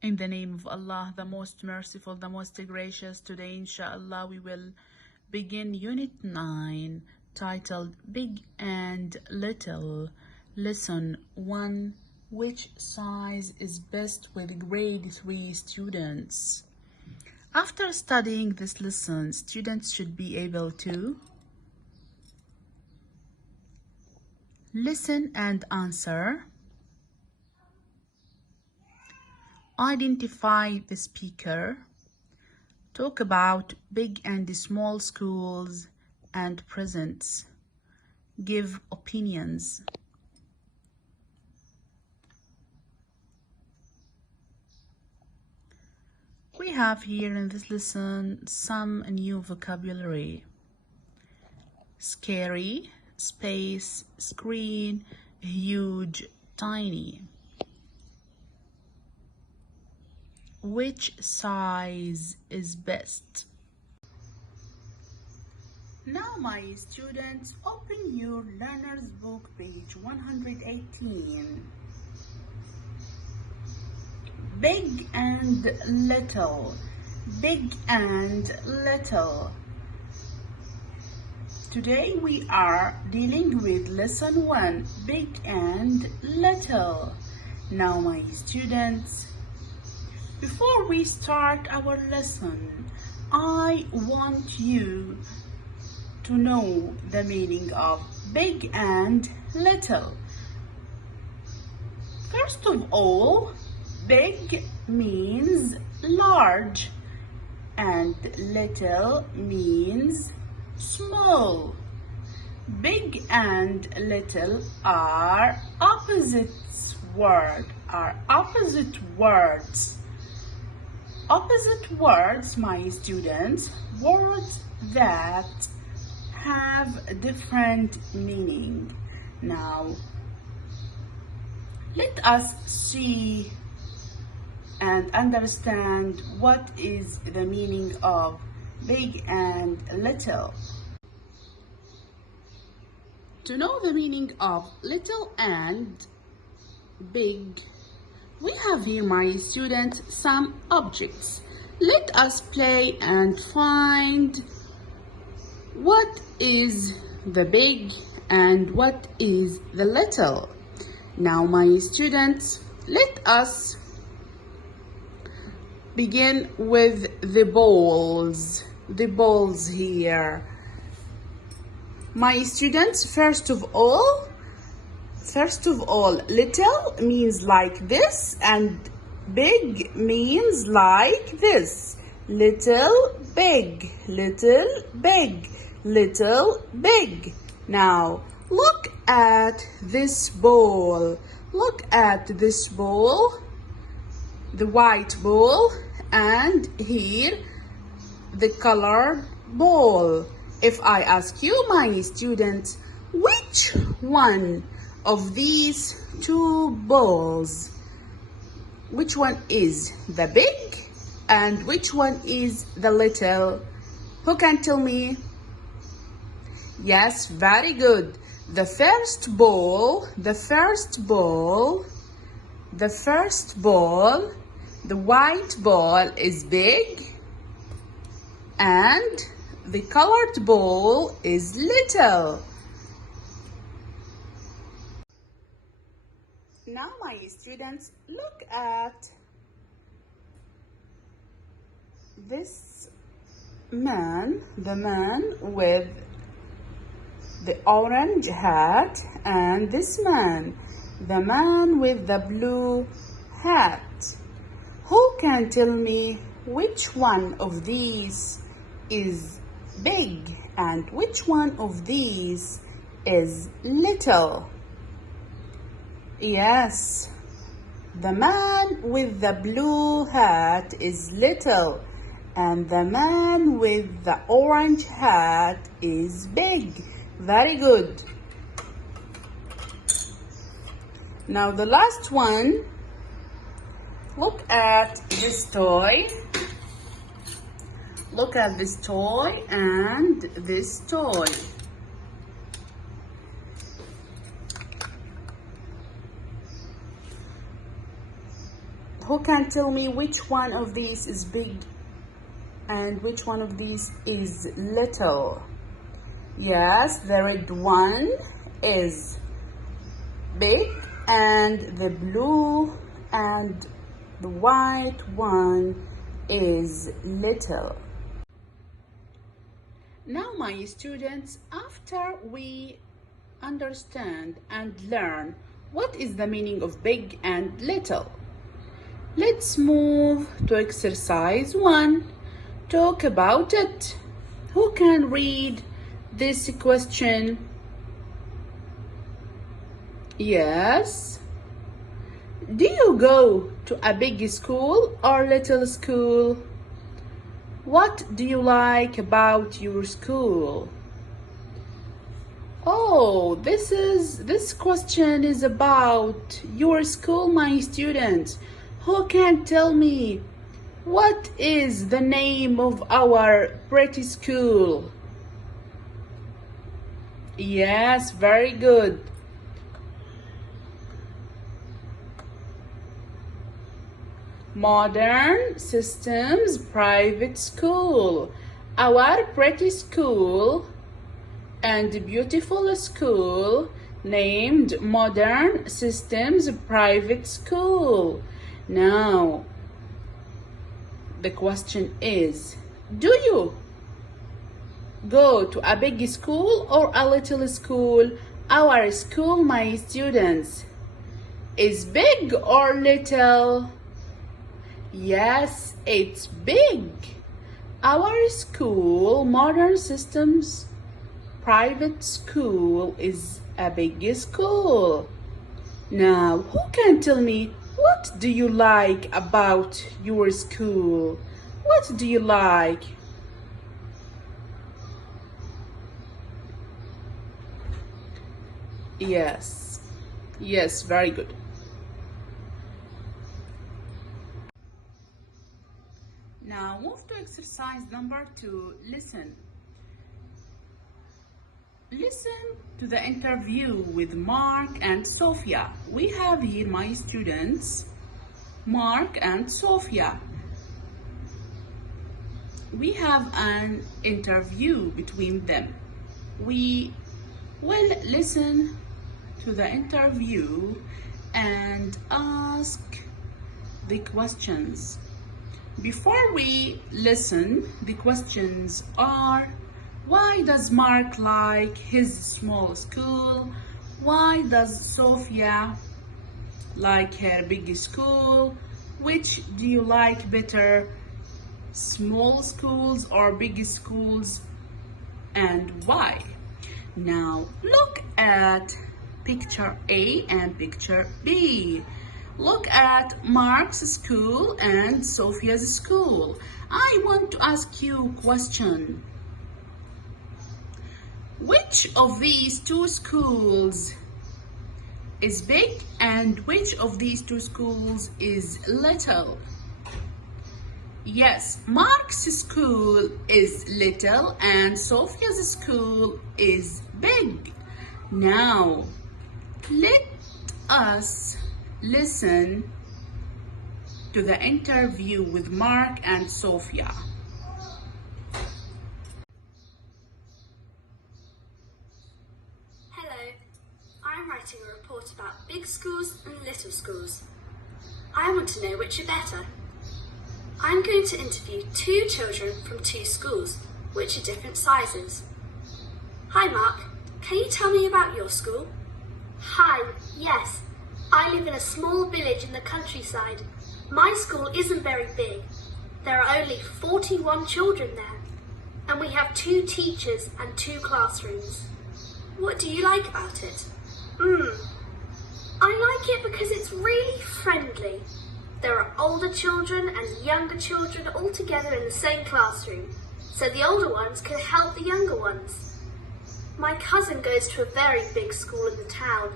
In the name of Allah, the most merciful, the most gracious, today inshallah we will begin Unit 9, titled Big and Little, Lesson 1, which size is best with grade 3 students? After studying this lesson, students should be able to listen and answer, identify the speaker, talk about big and small schools and presents, give opinions. We have here in this lesson some new vocabulary: scary, space, screen, huge, tiny. Which size is best? Now, my students, open your learner's book, page 118. Big and little, big and little. Today we are dealing with lesson 1, big and little. Now, my students, before we start our lesson, I want you to know the meaning of big and little. First of all, big means large and little means small. Big and little are opposite words. Opposite words, my students, words that have different meaning. Now, let us see and understand what is the meaning of big and little. To know the meaning of little and big, we have here, my students, some objects. Let us play and find what is the big and what is the little. Now, my students, let us begin with the balls. The balls here. My students, first of all, little means like this and big means like this. Little, big, little, big, little, big. Now, look at this ball. Look at this ball, the white ball, and here the colored ball. If I ask you, my students, which one of these two balls, which one is the big and which one is the little? Who can tell me? Yes, very good. The first ball, the white ball is big and the colored ball is little. Now, my students, look at this man, the man with the orange hat, and this man, the man with the blue hat. Who can tell me which one of these is big and which one of these is little? Yes, the man with the blue hat is little and the man with the orange hat is big. Very good. Now the last one, look at this toy. Look at this toy and this toy. Who can tell me which one of these is big and which one of these is little? Yes, the red one is big and the blue and the white one is little. Now, my students, after we understand and learn what is the meaning of big and little, let's move to exercise 1. Talk about it. Who can read this question? Yes. Do you go to a big school or little school? What do you like about your school? Oh, this question is about your school, my students. Who can tell me what is the name of our pretty school? Yes, very good. Modern Systems Private School. Our pretty school and beautiful school named Modern Systems Private School. Now, the question is, do you go to a big school or a little school? Our school, my students, is big or little? Yes, it's big. Our school, Modern Systems Private School, is a big school. Now, who can tell me what do you like about your school? What do you like? Yes, very good. Now move to exercise number 2. Listen. Listen to the interview with Mark and Sophia. We have here, my students, Mark and Sophia. We have an interview between them. We will listen to the interview and ask the questions. Before we listen, the questions are: why does Mark like his small school? Why does Sophia like her big school? Which do you like better, small schools or big schools, and why? Now look at picture A and picture B. Look at Mark's school and Sophia's school. I want to ask you a question. Which of these two schools is big and which of these two schools is little? Yes, Mark's school is little and Sophia's school is big. Now, let us listen to the interview with Mark and Sophia. Hello, I'm writing a report about big schools and little schools. I want to know which are better. I'm going to interview 2 children from 2 schools, which are different sizes. Hi Mark, can you tell me about your school? Hi, yes. I live in a small village in the countryside. My school isn't very big. There are only 41 children there, and we have 2 teachers and 2 classrooms. What do you like about it? I like it because it's really friendly. There are older children and younger children all together in the same classroom, so the older ones can help the younger ones. My cousin goes to a very big school in the town.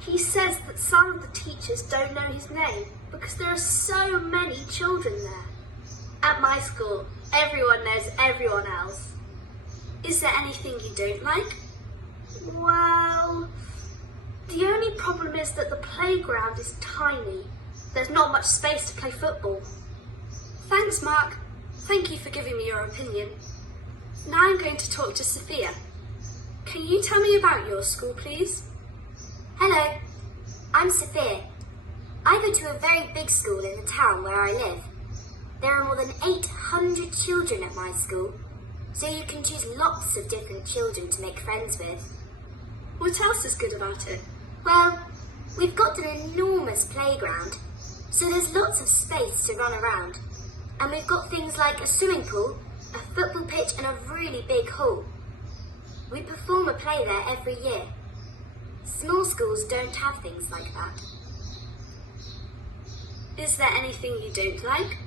He says that some of the teachers don't know his name because there are so many children there. At my school, everyone knows everyone else. Is there anything you don't like? Well, the only problem is that the playground is tiny. There's not much space to play football. Thanks, Mark. Thank you for giving me your opinion. Now I'm going to talk to Sophia. Can you tell me about your school, please? Hello, I'm Sophia. I go to a very big school in the town where I live. There are more than 800 children at my school, so you can choose lots of different children to make friends with. What else is good about it? Well, we've got an enormous playground, so there's lots of space to run around. And we've got things like a swimming pool, a football pitch and a really big hall. We perform a play there every year. Small schools don't have things like that. Is there anything you don't like?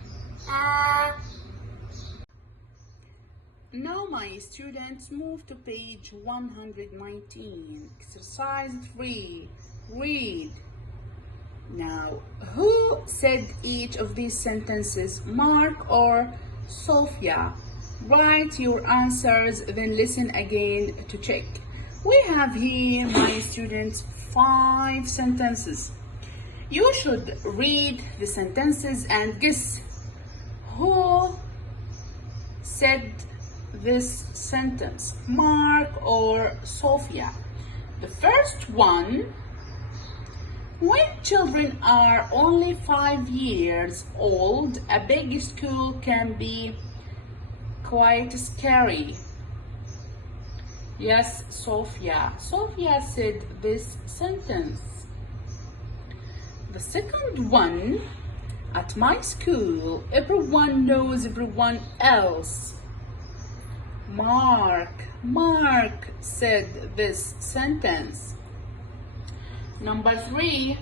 Now my students move to page 119. Exercise 3. Read. Now, who said each of these sentences, Mark or Sophia? Write your answers, then listen again to check. We have here, my students, 5 sentences. You should read the sentences and guess who said this sentence, Mark or Sophia. The first one, when children are only 5 years old, a big school can be quite scary. Yes, Sophia. Sophia said this sentence. The second one, at my school, everyone knows everyone else. Mark said this sentence. Number 3,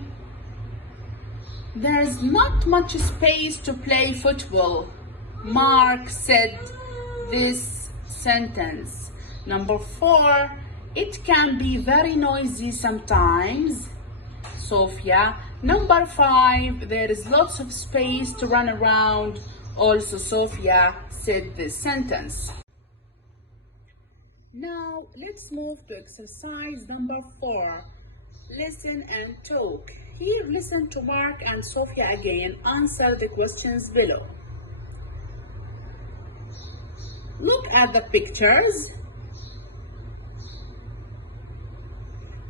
there's not much space to play football. Mark said this sentence. Number 4, it can be very noisy sometimes. Sophia. Number 5, there is lots of space to run around. Also, Sophia said this sentence. Now, let's move to exercise number 4. Listen and talk. Here, listen to Mark and Sophia again. Answer the questions below. Look at the pictures.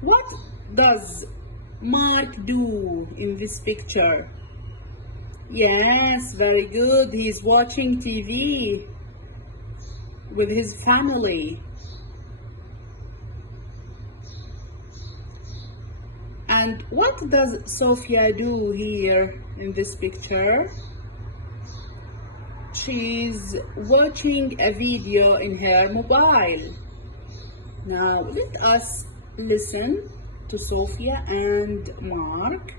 What does Mark do in this picture? Yes, very good. He's watching TV with his family. And what does Sophia do here in this picture? She's watching a video in her mobile. Now let us listen to Sophia and Mark,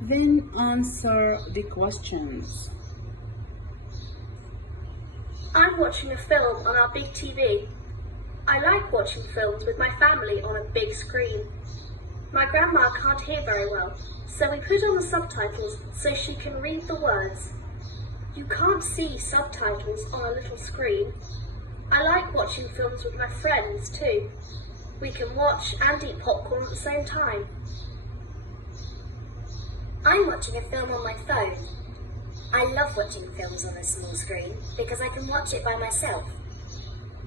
then answer the questions. I'm watching a film on our big TV. I like watching films with my family on a big screen. My grandma can't hear very well, so we put on the subtitles so she can read the words. You can't see subtitles on a little screen. I like watching films with my friends too. We can watch and eat popcorn at the same time. I'm watching a film on my phone. I love watching films on a small screen because I can watch it by myself.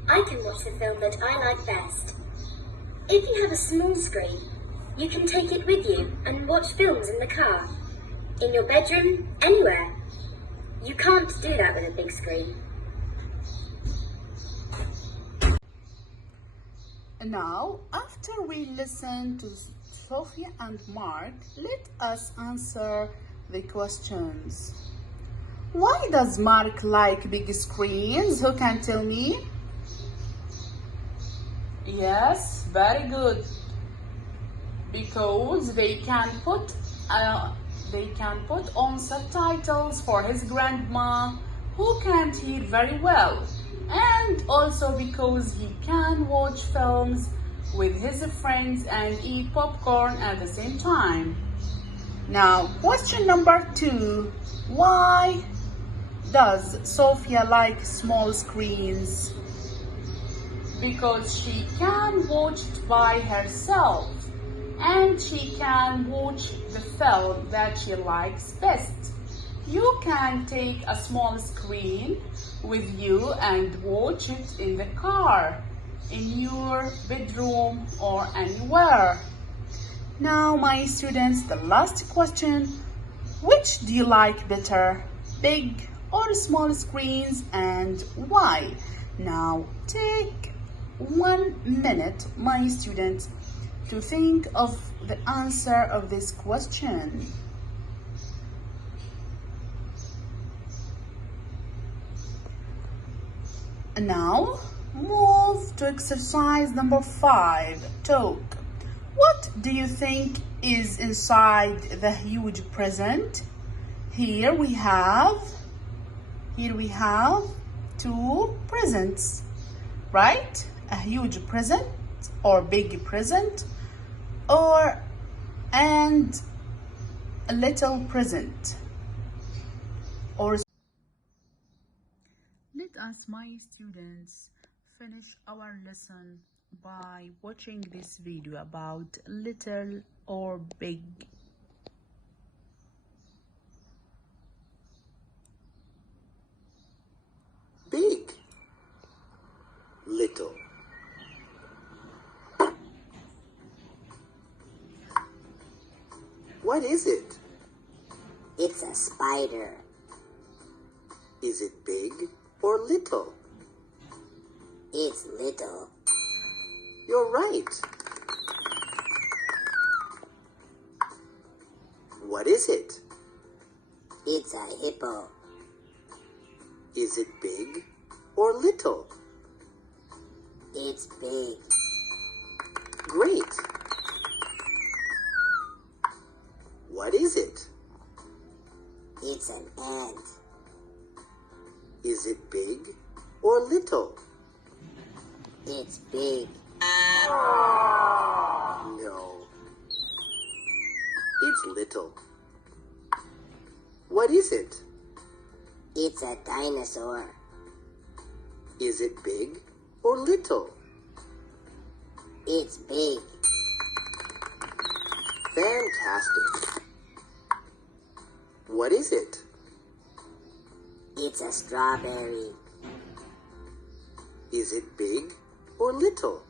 I can watch the film that I like best. If you have a small screen, you can take it with you and watch films in the car, in your bedroom, anywhere. You can't do that with a big screen. Now, after we listen to Sophia and Mark, let us answer the questions. Why does Mark like big screens? Who can tell me? Yes, very good. Because they can put on subtitles for his grandma who can't hear very well, and also because he can watch films with his friends and eat popcorn at the same time. Now, question number 2. Why does Sophia like small screens? Because she can watch it by herself and she can watch the film that she likes best. You can take a small screen with you and watch it in the car, in your bedroom, or anywhere. Now, my students, the last question. Which do you like better, big or small screens, and why? Now, take 1 minute, my students, to think of the answer of this question. Now, move to exercise number 5, talk. What do you think is inside the huge present? Here we have 2 presents, right? A huge present or big present, and a little present. Let us, my students, finish our lesson by watching this video about little or big. Big, little. What is it? It's a spider. Is it big or little? It's little. You're right. What is it? It's a hippo. Is it big or little? It's big. Great. What is it? It's an ant. Is it big or little? It's big. No. It's little. What is it? It's a dinosaur. Is it big or little? It's big. Fantastic. What is it? It's a strawberry. Is it big or little?